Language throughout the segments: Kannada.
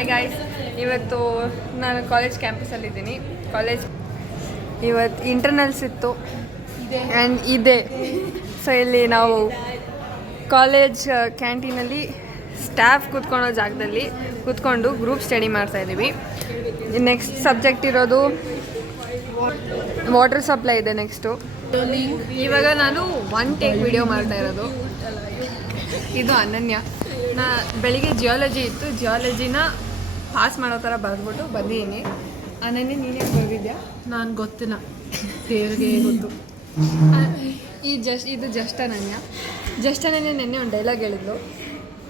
ಹಾಯ್ ಗಾಯ್ಸ್, ಇವತ್ತು ನಾನು ಕಾಲೇಜ್ ಕ್ಯಾಂಪಸಲ್ಲಿದ್ದೀನಿ. ಇವತ್ತು ಇಂಟರ್ನಲ್ಸ್ ಇತ್ತು ಆ್ಯಂಡ್ ಇದೆ. ಸೊ ಇಲ್ಲಿ ನಾವು ಕಾಲೇಜ್ ಕ್ಯಾಂಟೀನಲ್ಲಿ ಸ್ಟಾಫ್ ಕೂತ್ಕೊಳ್ಳೋ ಜಾಗದಲ್ಲಿ ಕೂತ್ಕೊಂಡು ಗ್ರೂಪ್ ಸ್ಟಡಿ ಮಾಡ್ತಾಯಿದ್ದೀವಿ. ನೆಕ್ಸ್ಟ್ ಸಬ್ಜೆಕ್ಟ್ ಇರೋದು ವಾಟರ್ ಸಪ್ಲೈ ಇದೆ. ನೆಕ್ಸ್ಟು ಇವಾಗ ನಾನು ಒನ್ ಟೇಕ್ ವಿಡಿಯೋ ಮಾಡ್ತಾ ಇರೋದು. ಇದು ಅನನ್ಯ. ಬೆಳಿಗ್ಗೆ ಜಿಯಾಲಜಿ ಇತ್ತು, ಜಿಯಾಲಜಿನ ಪಾಸ್ ಮಾಡೋ ಥರ ಬರೆದ್ಬಿಟ್ಟು ಬಂದಿದ್ದೀನಿ. ಅನನ್ಯ ನೀನೇ ಬರೆದಿದ್ಯಾ? ನಾನು ಗೊತ್ತಿಲ್ಲ, ದೇವ್ರಿಗೆ ಗೊತ್ತು. ಇದು ಜಸ್ಟ್ ಅನನ್ಯ ನೆನ್ನೆ ಒಂದು ಡೈಲಾಗ್ ಹೇಳಿದ್ಲು.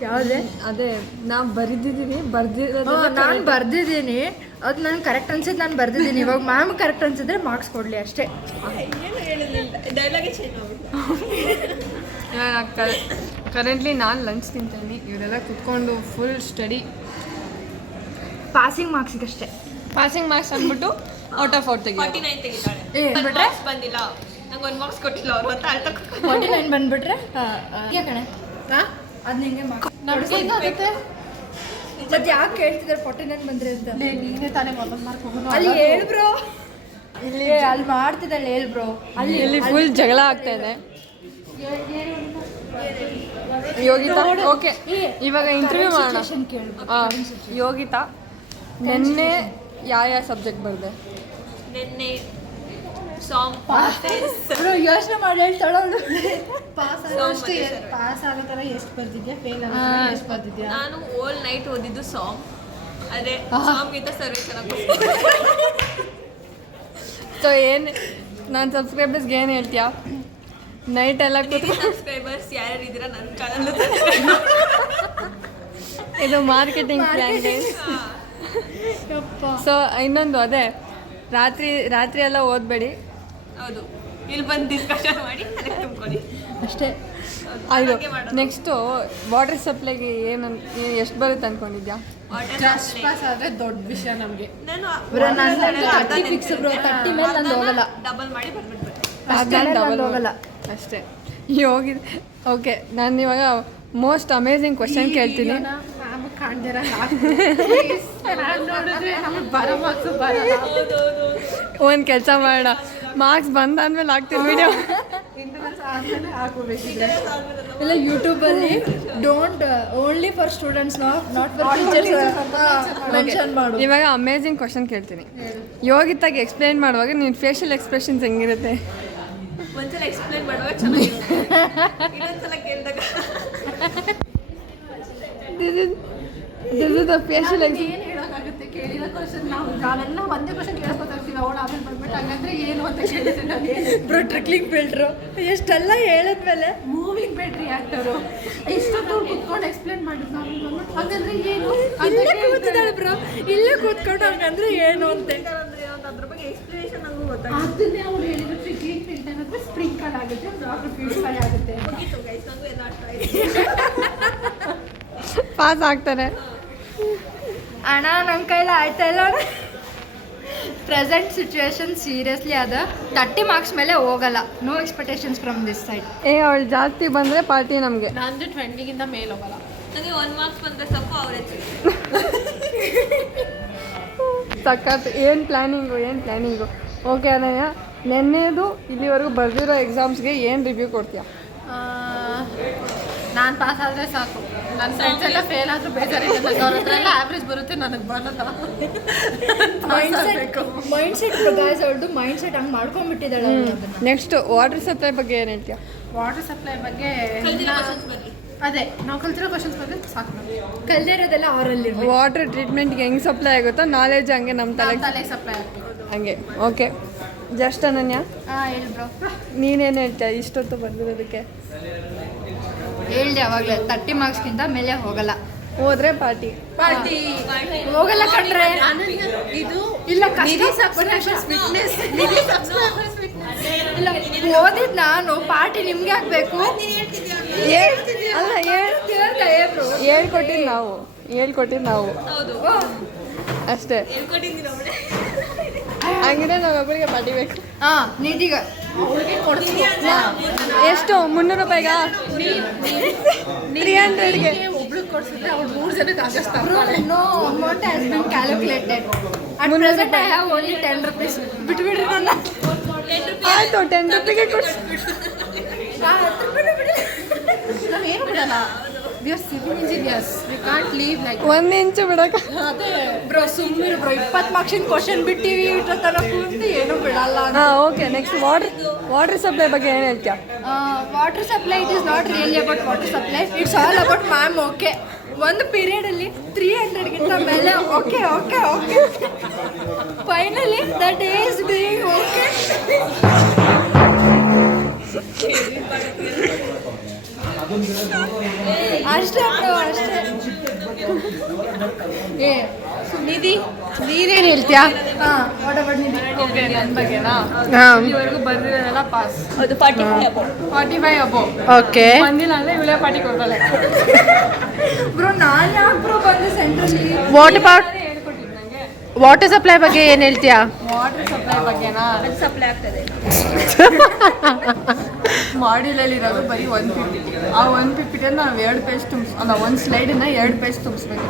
ಯಾವುದೇ? ಅದೇ ನಾನು ಬರೆದಿದ್ದೀನಿ, ನಾನು ಬರ್ದಿದ್ದೀನಿ, ಅದು ನನಗೆ ಕರೆಕ್ಟ್ ಅನ್ಸಿದ್ದು ನಾನು ಬರ್ದಿದ್ದೀನಿ. ಇವಾಗ ಮ್ಯಾಮ್ ಕರೆಕ್ಟ್ ಅನ್ಸಿದ್ರೆ ಮಾರ್ಕ್ಸ್ ಕೊಡಲಿ ಅಷ್ಟೇ. ಕರೆಂಟ್ಲಿ ನಾನು ಲಂಚ್ ತಿಂತೀನಿ, ಇವರೆಲ್ಲ ಕುತ್ಕೊಂಡು ಫುಲ್ ಸ್ಟಡಿ. ಪಾಸಿಂಗ್ ಮಾರ್ಕ್ಸಿಗಷ್ಟೇ. ಪಾಸಿಂಗ್ ಮಾರ್ಕ್ಸ್ ಅಂದ್ಬಿಟ್ಟು ಔಟ್ ಆಫ್ ಔಟ್ ತೆಗಿಬಿಟ್ರೆ ಬಂದಿಲ್ಲ, ನಂಗೆ ಒಂದು ಮಾರ್ಕ್ಸ್ ಕೊಟ್ಟಿಲ್ಲ ಅವ್ರು. 49 ಬಂದ್ಬಿಟ್ರೆ ಕಣೆ ಅದು ನಿಂಗೆ ಮಾರ್ಕ್ಸ್ ಮತ್ತೆ ಯಾಕೆ ಕೇಳ್ತಿದ್ದಾರೆ 49 ಬಂದ್ರೆ ಅಂತ? ನೀನೇ ತಾನೇ ಮೊದಲು ಮಾರ್ಕ್ ಹೋಗೋದು. ಅಲ್ಲಿ ಹೇಳು ಬ್ರೋ, ಅಲ್ಲಿ ಮಾಡ್ತಿದ್ದಾಳೆ, ಹೇಳು ಬ್ರೋ. ಇಲ್ಲಿ ಫುಲ್ ಜಗಳ ಆಗ್ತಾ ಇದೆ. ಯೋಗಿತಾ, ಓಕೆ ಇವಾಗ ಇಂಟರ್ವ್ಯೂ ಮಾಡೋಣ. ಯೋಗಿತಾ, ನೆನ್ನೆ ಯಾವ ಸಬ್ಜೆಕ್ಟ್ ಬರೆದೆ? ನಿನ್ನೆ ಸಾಂಗ್ ಯೋಚನೆ ಮಾಡಿ ಹೇಳ್ತಾಳವಳು. ಪಾಸ್ ಆಗೋ ಥರ ಎಷ್ಟು ಬರ್ತಿದ್ಯಾ, ಫೇಲ್ ಆಗೋ ಎಷ್ಟು ಬರ್ತಿದ್ಯಾ? ನಾನು ಓಲ್ ನೈಟ್ ಓದಿದ್ದು ಸಾಂಗ್. ಅದೇ ಸಾಂಗ್ಗಿಂತ ಸರ್ವೇ ಚೆನ್ನಾಗಿ. ಸೊ ಏನು ನಾನು ಸಬ್ಸ್ಕ್ರೈಬರ್ಸ್ಗೆ ಏನು ಹೇಳ್ತೀಯಾ? ನೈಟ್ ಎಲ್ಲ ಸಬ್ಸ್ಕ್ರೈಬರ್ಸ್ ಯಾರ್ಯಾರು ಇದ್ದೀರಾ ನನ್ನ ಚಾನಲ್ ಇದು ಮಾರ್ಕೆಟಿಂಗ್ ಪ್ಲ್ಯಾನ್. ಸೊ ಇನ್ನೊಂದು ಅದೇ ರಾತ್ರಿ ಎಲ್ಲ ಓದಬೇಡಿ. ಹೌದು, ಇಲ್ಲಿ ಬಂದು ಡಿಸ್ಕಷನ್ ಮಾಡಿ ತುಂಬ್ಕೊಳ್ಳಿ ಅಷ್ಟೇ. ಅದು ನೆಕ್ಸ್ಟು ವಾಟರ್ ಸಪ್ಲೈಗೆ ಎಷ್ಟು ಬರುತ್ತೆ ಅಂದ್ಕೊಂಡಿದ್ಯಾ? ದೊಡ್ಡ ವಿಷಯ ನಮಗೆ. ನಾನು 30 ಮೇಲೆ ನಾನು ಹೋಗಲ್ಲ, ಡಬಲ್ ಮಾಡಿ ಬಂದ್ಬಿಡ್ಬೇಕು. ಡಬಲ್ ಹೋಗಲ್ಲ ಅಷ್ಟೇ. ಹೋಗಿದೆ. ಓಕೆ, ನಾನು ಇವಾಗ ಮೋಸ್ಟ್ ಅಮೇಝಿಂಗ್ ಕ್ವಶನ್ ಕೇಳ್ತೀನಿ. ಒಂದು ಕೆಲಸ ಮಾಡೋಣ, ಮಾರ್ಕ್ಸ್ ಬಂದಾದ್ಮೇಲೆ ಹಾಕ್ತೀನಿ ವಿಡಿಯೋ. ಇಲ್ಲ, ಯೂಟ್ಯೂಬಲ್ಲಿ don't only for students, not for teachers mention ಮಾಡು. ಇವಾಗ ಅಮೇಝಿಂಗ್ ಕ್ವಶನ್ ಕೇಳ್ತೀನಿ. ಯೋಗಿತಾಗಿ ಎಕ್ಸ್ಪ್ಲೈನ್ ಮಾಡುವಾಗ ನಿನ್ನ ಫೇಶಿಯಲ್ ಎಕ್ಸ್ಪ್ರೆಷನ್ಸ್ ಹೆಂಗಿರುತ್ತೆ? ಒಂದ್ಸಲ ಎಕ್ಸ್ಪ್ಲೈನ್ ಮಾಡುವಾಗ ಚೆನ್ನಾಗಿರುತ್ತೆ, ಇನ್ನೊಂದ್ಸಲ ಕೇಳಿದಾಗ ದಿಸ್ ಇಸ್ ದ ಫೇಶಿಯಲ್ ಏನು ಹೇಳೋಕ್ಕಾಗುತ್ತೆ? ಕೇಳಿದ ಕ್ವಶನ್ ನಾವೆಲ್ಲ ಒಂದೇ ಕ್ವಶನ್ ಕೇಳ್ಕೊತಾ ಇರ್ತೀವಿ. ಅವಳು ಆಮೇಲೆ ಬಂದ್ಬಿಟ್ಟು ಹಂಗಂದ್ರೆ ಏನು ಅಂತ ಕೇಳಿದ್ರೆ ನಾನು ಬ್ರೋ ಟ್ರಿಕ್ಲಿಂಗ್ ಫಿಲ್ಟ್ರು ಎಷ್ಟೆಲ್ಲ ಹೇಳಿದ್ಮೇಲೆ ಮೂವಿಂಗ್ ಬೇಡ್ರಿ ಆ್ಯಕ್ಟರು ಇಷ್ಟೊತ್ತು ಕುತ್ಕೊಂಡು ಎಕ್ಸ್ಪ್ಲೇನ್ ಮಾಡಿದ್ದು ನಾವು ಹಂಗಂದ್ರೆ ಏನು ಇಲ್ಲೇ ಕೂತಿದ್ದಾಳೆ ಬ್ರೋ, ಇಲ್ಲೇ ಕೂತ್ಕೊಂಡು ಹಂಗಂದ್ರೆ ಏನು ಅಂತೆ. ಅದ್ರ ಬಗ್ಗೆ ಎಕ್ಸ್ಪ್ಲೇಷನ್ ನಂಗೂ ಗೊತ್ತಾಗುತ್ತೆ. ಅದನ್ನೇ ಅವ್ರು ಹೇಳಿದ್ರು, ಟ್ರಿಕ್ಲಿಂಗ್ ಫಿಲ್ಟರ್ ಅಂದರೆ ಸ್ಪ್ರಿಂಕಲ್ ಆಗುತ್ತೆ, ವಾಟರ್ ಪ್ಯೂರಿಫೈ ಆಗುತ್ತೆ. ಮುಗೀತು ಗೈಸ್, ನಂಗೂ ಎಲ್ಲ ಅರ್ಥ ಆಯಿತು. ಪಾಸ್ ಆಗ್ತಾರೆ. ಅಣ್ಣ ನನ್ನ ಕೈಲಿ ಆಯ್ತಾ ಇಲ್ಲ. ಪ್ರೆಸೆಂಟ್ ಸಿಚುವೇಶನ್ ಸೀರಿಯಸ್ಲಿ ಅದ. 30 ಮಾರ್ಕ್ಸ್ ಮೇಲೆ ಹೋಗಲ್ಲ. No expectations from this side. ಅವಳು ಜಾಸ್ತಿ ಬಂದರೆ ಪಾರ್ಟಿ ನಮಗೆ. ನಂದು 20ಗಿಂತ ಮೇಲೆ ಹೋಗಲ್ಲ. ನನಗೆ 1 ಮಾರ್ಕ್ಸ್ ಬಂದರೆ ಸಾಕು, ಅವರೇ ಸಖತ್. ಏನು ಪ್ಲ್ಯಾನಿಂಗು. ಓಕೆ ಅನಯ್ಯ, ನೆನ್ನೆದು ಇಲ್ಲಿವರೆಗೂ ಬರೆದಿರೋ ಎಕ್ಸಾಮ್ಸ್ಗೆ ಏನು ರಿವ್ಯೂ ಕೊಡ್ತೀಯಾ? ನಾನು ಪಾಸ್ ಆದರೆ ಸಾಕು. ನನ್ನ ಫ್ರೆಂಡ್ಸ್ ಎಲ್ಲ ಫೇಲ್ ಆದರೂ ಬೇಜಾರಿಲ್ಲ, ಅವ್ರ ಹತ್ರ ಎಲ್ಲ ಆವ್ರೇಜ್ ಬರುತ್ತೆ, ನನಗೆ ಬರಲ್ಲ. ಮೈಂಡ್ ಸೆಟ್ ಗಾಯ್ಸ್, ಅವಳದು ಮೈಂಡ್ ಸೆಟ್ ಹಂಗೆ ಮಾಡ್ಕೊಂಡ್ಬಿಟ್ಟಿದ್ದಾಳೆ. ನೆಕ್ಸ್ಟ್ ವಾಟರ್ ಸಪ್ಲೈ ಬಗ್ಗೆ ಏನು ಹೇಳ್ತೀಯಾ? ವಾಟರ್ ಸಪ್ಲೈ ಬಗ್ಗೆ ಅದೇ ನಾವು ಕಲ್ತಿರೋ ಕ್ವಶನ್ಸ್ ಬಗ್ಗೆ ಸಾಕು. ಕಲ್ದಿರೋದೆಲ್ಲ ಅವರಲ್ಲಿ. ವಾಟರ್ ಟ್ರೀಟ್ಮೆಂಟ್ಗೆ ಹೆಂಗೆ ಸಪ್ಲೈ ಆಗುತ್ತೋ ನಾಲೆಜ್ ಹಂಗೆ ನಮ್ಮ ತಲೆಗೆ ಸಪ್ಲೈ ಆಗ್ತದೆ ಹಂಗೆ. ಓಕೆ, ಜಸ್ಟ್ ಅನನ್ಯ ಹೇಳಿ ಬ್ರೋ, ನೀನೇನು ಹೇಳ್ತೀಯ ಇಷ್ಟೊತ್ತು ಬಂದಿರೋದಕ್ಕೆ? ಹೇಳ್ದೆ ಅವಾಗಲೇ, 30 ಮಾರ್ಕ್ಸ್ಗಿಂತ ಮೇಲೆ ಹೋಗಲ್ಲ. ಹೋದ್ರೆ ಪಾರ್ಟಿ ಹೋಗಲ್ಲ ಕಣ್ರೆ. ಇದು ಇಲ್ಲ, ಇಲ್ಲ ಓದಿದ್ ನಾನು, ಪಾರ್ಟಿ ನಿಮ್ಗೆ ಆಗ್ಬೇಕು. ಅಲ್ಲ, ಹೇಳ್ಕೊಟ್ಟಿದ್ದು ನಾವು ಅಷ್ಟೇ. ಹಂಗಿದ್ರೆ ನಾವೊಬ್ಬರಿಗೆ ಪಾರ್ಟಿ ಬೇಕು. ನಿಧಿಗ ಎಷ್ಟು? 300 ರೂಪಾಯಿಗಾ? 300ಗೆ ಒಬ್ಳು ಕೊಡ್ಸಿದ್ರೆ ಅವ್ರು 3 ಜನಕ್ಕೆ August No amount has been calculated. At present I have only 10 rupees. ಬಿಟ್ಬಿಡ್ರಿ ನನ್ನ. ಆಯ್ತು 10 ರೂಪಾಯಿಗೆ ಕೊಡ್ಸಿ. ನಾವೇನು ಬಿಡಲ್ಲ. We are civil engineers. We can't leave like 1 ಇಂಚು ಬಿಡಕ. ಅದೇ ಬ್ರೋ ಸುಮ್ಮನೆ ಬ್ರೋ 20 ಮಾರ್ಕ್ಸಿನ ಕ್ವಶನ್ ಬಿಟ್ಟಿವಿ ಇಟ್ರ ತನಕ ಕೂತು ಏನು ಬಿಡಲ್ಲ. ಓಕೆ ನೆಕ್ಸ್ಟ್ ವಾಟರ್ ಸಪ್ಲೈ ಬಗ್ಗೆ ಏನು ಹೇಳ್ತೀಯಾ? Water supply it is not really about water supply, it's all about ma'am. Okay ಒಂದು ಪೀರಿಯಡಲ್ಲಿ 300ಗಿಂತ ಮೇಲೆ okay okay okay finally that is being okay. ಅಷ್ಟೇ ಬ್ರೋ ಅಷ್ಟೇ. ಏ ನಿಧಿ ನೀನೇನು ಹೇಳ್ತೀಯಾ? ಹಾಂ ವಾಟ್ ಅಬೌಟ್ ನಿಧಿ? ಓಕೆ ನನ್ನ ಬಗ್ಗೆನಾ? ಹಾಂ ಇದುವರೆಗೂ ಬರ್ದಿರೋದೆಲ್ಲ ಪಾಸ್. ಅದು 45 ಅಬೋ. ಓಕೆ ಬಂದಿಲ್ಲ ಅಂದರೆ ಇವಳೇ ಪಾರ್ಟಿ ಕೊಡ್ತಾಳೆ. ಬ್ರೋ ನಾನು ಯಾಕೆ ಬ್ರೋ ಬಂದೆ ಸೆಂಟ್ರಲ್ಲಿ? ವಾಟ್ ಅಬೌಟ್ ಹೇಳ್ಕೊಟ್ಟಿದ್ದು ನನಗೆ. ವಾಟರ್ ಸಪ್ಲೈ ಬಗ್ಗೆ ಏನು ಹೇಳ್ತೀಯಾ? Water supply ಬಗ್ಗೆನಾ? ಸಪ್ಲೈ ಆಗ್ತದೆ. ಮಾಡ್ಯೂಲಲ್ಲಿ ಇರೋದು ಬರೀ 1 PPT. ಆ 1 PPT ನಾವು 2 ಪೇಜ್ ಅಲ್ಲ 1 ಸ್ಲೈಡನ್ನ 2 ಪೇಜ್ ತುಂಬಿಸ್ಬೇಕು.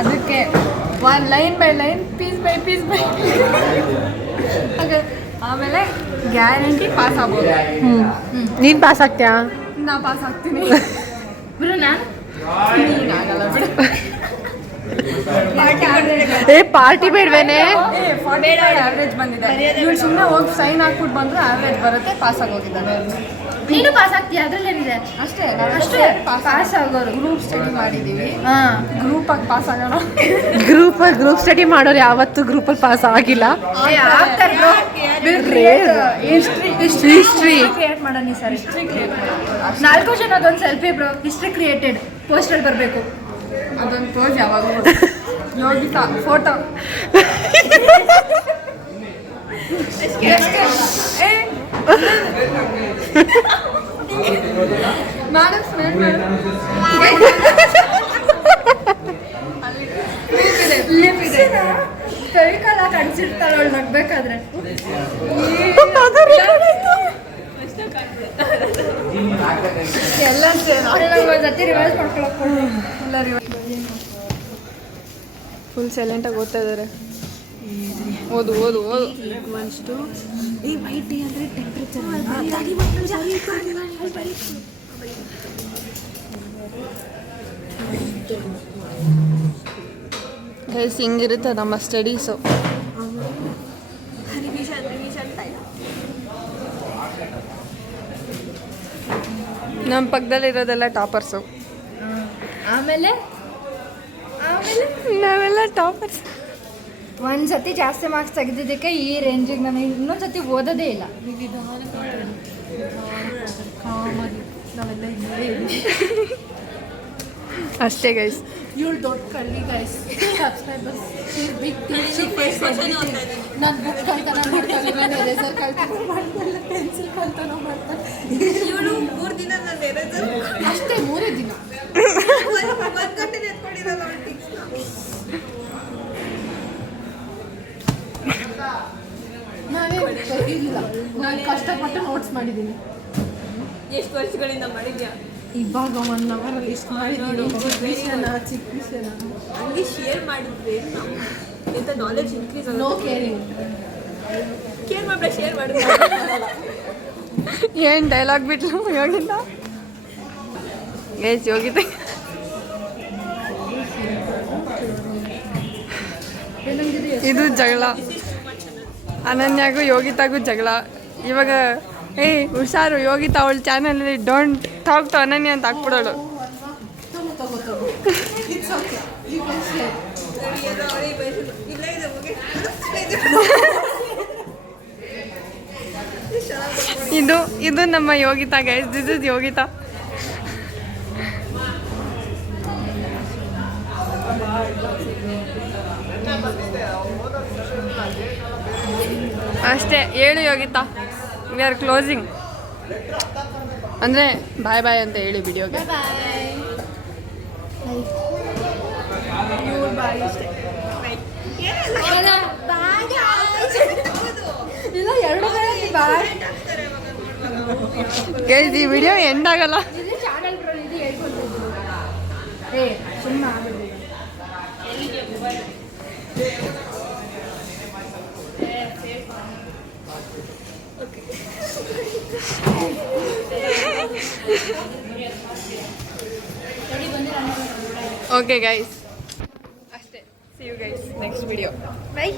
ಅದಕ್ಕೆ 1 line by line piece by piece by ಹಾಗೆ ಆಮೇಲೆ ಗ್ಯಾರಂಟಿ ಪಾಸ್ ಆಗ್ಬೋದು. ನೀನು ಪಾಸ್ ಆಗ್ತೀಯಾ? ನಾ ಪಾಸ್ ಆಗ್ತೀನಿ. ಬ್ರೋ ನಾನು ನೀನಾಗಲ್ಲ ಬಿಡು. ಏ ಪಾರ್ಟಿ ಬೇಡವೇನೆ? 45 ಆವ್ರೇಜ್ ಬಂದಿದೆ. ಇವಳು ಸುಮ್ಮನೆ ಹೋಗಿ ಸೈನ್ ಹಾಕ್ಬಿಟ್ಟು ಬಂದ್ರೆ ಆವ್ರೇಜ್ ಬರುತ್ತೆ, ಪಾಸ್ ಆಗೋಗಿದ್ದಾನೆ. ನೀನು ಪಾಸ್ ಆಗ್ತೀಯ ಅದ್ರಲ್ಲೇನಿದೆ? ಅಷ್ಟೇ ಅಷ್ಟೇ ಪಾಸ್ ಆಗೋರು. ಗ್ರೂಪ್ ಸ್ಟಡಿ ಮಾಡಿದ್ದೀವಿ. ಹಾಂ ಗ್ರೂಪಾಗಿ ಪಾಸ್ ಆಗೋಣ. ಗ್ರೂಪ್ ಸ್ಟಡಿ ಮಾಡೋರು ಯಾವತ್ತೂ ಗ್ರೂಪಲ್ಲಿ ಪಾಸ್ ಆಗಿಲ್ಲ. ಆಗ್ತಾರೆ ಬ್ರೋ. ಹಿಸ್ಟ್ರಿ ಕ್ರಿಯೇಟ್ ಮಾಡೋಣ ಈ ಸರಿ. ಹಿಸ್ಟ್ರಿ ಕ್ರಿಯೇಟ್ 4 ಜನದೊಂದು ಸೆಲ್ಫಿ ಬ್ರೋ. ಹಿಸ್ಟ್ರಿ ಕ್ರಿಯೇಟೆಡ್ ಪೋಸ್ಟಲ್ಲಿ ಬರಬೇಕು. ಅದೊಂದು ಪೋಸ್ ಯಾವಾಗ ಯೋಗಿತಾ ಫೋಟೋ. ಮೇಡಮ್ ಸ್ಮೆಲ್ ಕೈಕಾಲ ಕಣ್ಸಿರ್ತಾಳೆ ಅವಳು ನಗ್ಬೇಕಾದ್ರೆ. ಎಲ್ಲ ಜೊತೆ ರಿವೈಸ್ ಮಾಡ್ಕೊಳಕ್ಕೆ ಎಲ್ಲ ಫುಲ್ ಸೈಲೆಂಟಾಗಿ ಓದ್ತಾ ಇದ್ದಾರೆ. ಓದು ಓದು ಓದು. ಗೈಸ್ ಹಿಂಗಿರುತ್ತೆ ನಮ್ಮ ಸ್ಟಡೀಸು. ನಮ್ಮ ಪಕ್ಕದಲ್ಲಿರೋದೆಲ್ಲ ಟಾಪರ್ಸು. ಆಮೇಲೆ ನಾವೆಲ್ಲ ಟಾಪರ್ಸ್. ಒಂದು ಸತಿ ಜಾಸ್ತಿ ಮಾರ್ಕ್ಸ್ ತೆಗೆದಿದ್ದಕ್ಕೆ ಈ ರೇಂಜಿಗೆ ನಾನು ಇನ್ನೊಂದು ಸತಿ ಓದೋದೇ ಇಲ್ಲ. ಅಷ್ಟೇ ಗೈಸ್. ಇವಳು ದೊಡ್ಡ ಕಳ್ಳಿ ಗೈಸ್. ಸಬ್ಸ್ಕ್ರೈಬರ್ಸ್ ಬಿಗ್ ನಾನು ಬುಕ್ ಕಳ್ತನ ಮಾಡ್ತಾಳೆ, ನಾನು ಎರೇಸರ್ ಕಳ್ತನ ಮಾಡ್ತಾಳೆ, ಪೆನ್ಸಿಲ್ ಕಳ್ತನ ಮಾಡ್ತಾಳೆ. ಇವಳು 3 ದಿನ ನಾನು ಎರೇಸರ್ ಅಷ್ಟೇ 3 ದಿನ 1 ಗಂಟೆ ನೆತ್ಕೊಂಡಿರಲ್ಲ ಅವಳು ಟಿಕ್ಸ್ನ. ನಾವೇ ಇಲ್ಲ, ನಾನು ಕಷ್ಟಪಟ್ಟು ನೋಟ್ಸ್ ಮಾಡಿದ್ದೀನಿ. ಎಷ್ಟು ವರ್ಷಗಳಿಂದ ಮಾಡಿದ್ಯಾ? ಇವಾಗ 1 ಅವರಲ್ಲಿ ಇಷ್ಟು ಮಾಡಿದ್ದೀನಿ. ಚಿಕ್ಕ ವಿಷಯನ ಹಂಗೆ ಶೇರ್ ಮಾಡಿದ್ರೆ ನಾವು ಎಂತ knowledge increase no caring. Care ಮಾಡ್ಬಿಡ, ಶೇರ್ ಮಾಡಿದ್ರೆ ಏನು ಡೈಲಾಗ್ ಬಿಟ್ಲು ಯೋಗಿತಾ. ಗೈಸ್ ಯೋಗಿತಾ ಇದು ಜಗಳ. ಅನನ್ಯಾಗೂ ಯೋಗಿತಾಗೂ ಜಗಳ ಇವಾಗ. ಏಯ್ ಹುಷಾರು ಯೋಗಿತಾ, ಅವಳ ಚಾನಲಲ್ಲಿ ಡೋಂಟ್ ಟಾಕ್ ಟು ಅನನ್ಯ ಅಂತ ಹಾಕ್ಬಿಡೋಳು. ಇಲ್ಲ ಇದೆ ಮುಗಿ ಇದು ನಮ್ಮ Yogita guys. This is Yogita. ಅಷ್ಟೇ ಹೇಳು ಯೋಗಿತಾ, ವಿ ಆರ್ ಕ್ಲೋಸಿಂಗ್. ಅಂದರೆ ಬಾಯ್ ಬಾಯ್ ಅಂತ ಹೇಳಿ ವಿಡಿಯೋಗೆ. ಇಲ್ಲ 2 ಬಾಯ್. ಗೈಸ್ ಈ ವಿಡಿಯೋ ಎಂಡ್ ಆಗಲ್ಲ. ಇದು ಚಾನಲ್ ಬ್ರೋ, ಇದು ಹೇಳ್ಕೊಳ್ತಿದ್ದೀನಿ. ಸುಮ್ಮನೆ ಆಗೋದಿಲ್ಲ. ಓಕೆ ಗೈಸ್ ಅಷ್ಟೇ. See you guys next video. By.